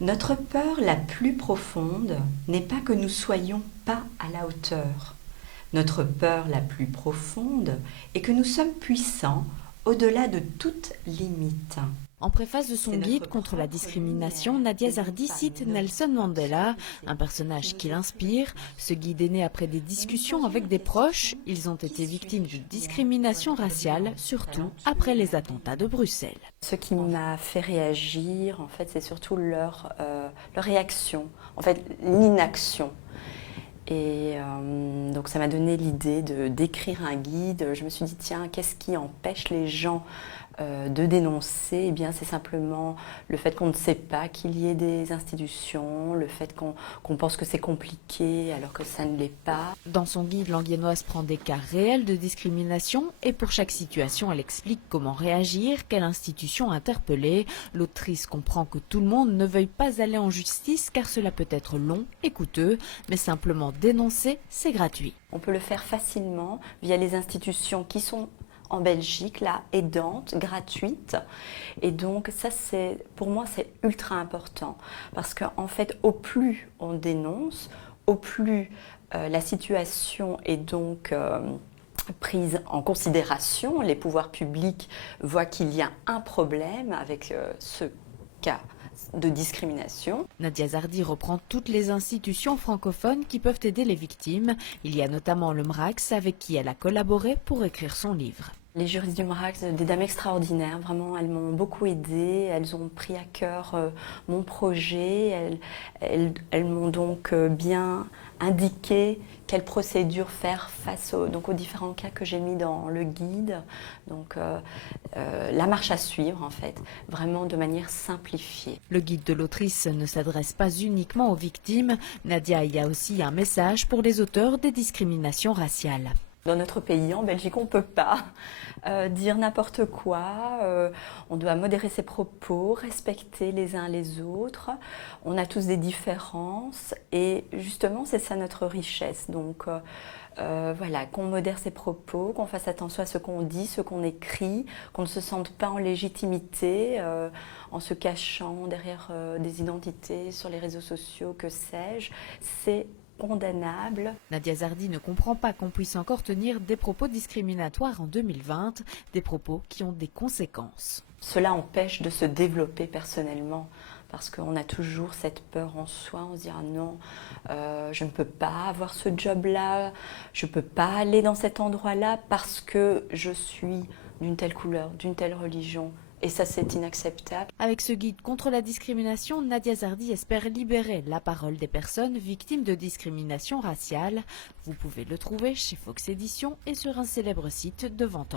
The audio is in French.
Notre peur la plus profonde n'est pas que nous soyons pas à la hauteur. Notre peur la plus profonde est que nous sommes puissants au-delà de toute limite. En préface de son C'est notre guide contre la propre discrimination, lumière Nadia et non Zardi pas cite une Nelson Mandela, un personnage qui l'inspire. Ce guide est né après des discussions avec des proches. Ils ont été victimes de discrimination raciale, surtout après les attentats de Bruxelles. Ce qui m'a fait réagir, en fait, c'est surtout leur réaction, en fait, l'inaction. Et donc ça m'a donné l'idée d'écrire un guide. Je me suis dit, tiens, qu'est-ce qui empêche les gens de dénoncer? Eh bien, c'est simplement le fait qu'on ne sait pas qu'il y ait des institutions, le fait qu'on pense que c'est compliqué alors que ça ne l'est pas. Dans son guide, l'Anguiennoise prend des cas réels de discrimination et pour chaque situation, elle explique comment réagir, quelle institution interpeller. L'autrice comprend que tout le monde ne veuille pas aller en justice car cela peut être long et coûteux, mais simplement dénoncer, c'est gratuit. On peut le faire facilement via les institutions qui sont en Belgique, là, aidantes, gratuites. Et donc ça, pour moi, c'est ultra important. Parce qu'en fait, au plus on dénonce, au plus la situation est donc prise en considération, les pouvoirs publics voient qu'il y a un problème avec ce cas de discrimination. Nadia Zardi reprend toutes les institutions francophones qui peuvent aider les victimes. Il y a notamment le MRAX avec qui elle a collaboré pour écrire son livre. Les juristes du MRAX, des dames extraordinaires, vraiment, elles m'ont beaucoup aidée, elles ont pris à cœur mon projet, elles m'ont donc bien indiqué quelle procédure faire face aux différents cas que j'ai mis dans le guide. Donc la marche à suivre en fait, vraiment de manière simplifiée. Le guide de l'autrice ne s'adresse pas uniquement aux victimes. Nadia y a aussi un message pour les auteurs des discriminations raciales. Dans notre pays, en Belgique, on ne peut pas dire n'importe quoi. On doit modérer ses propos, respecter les uns les autres. On a tous des différences et justement, c'est ça notre richesse. Donc voilà, qu'on modère ses propos, qu'on fasse attention à ce qu'on dit, ce qu'on écrit, qu'on ne se sente pas en légitimité en se cachant derrière des identités sur les réseaux sociaux, que sais-je. C'est condamnable. Nadia Zardi ne comprend pas qu'on puisse encore tenir des propos discriminatoires en 2020, des propos qui ont des conséquences. Cela empêche de se développer personnellement parce qu'on a toujours cette peur en soi, on se dit ah non, je ne peux pas avoir ce job-là, je ne peux pas aller dans cet endroit-là parce que je suis d'une telle couleur, d'une telle religion. Et ça, c'est inacceptable. Avec ce guide contre la discrimination, Nadia Zardi espère libérer la parole des personnes victimes de discrimination raciale. Vous pouvez le trouver chez Fox Éditions et sur un célèbre site de vente en ligne.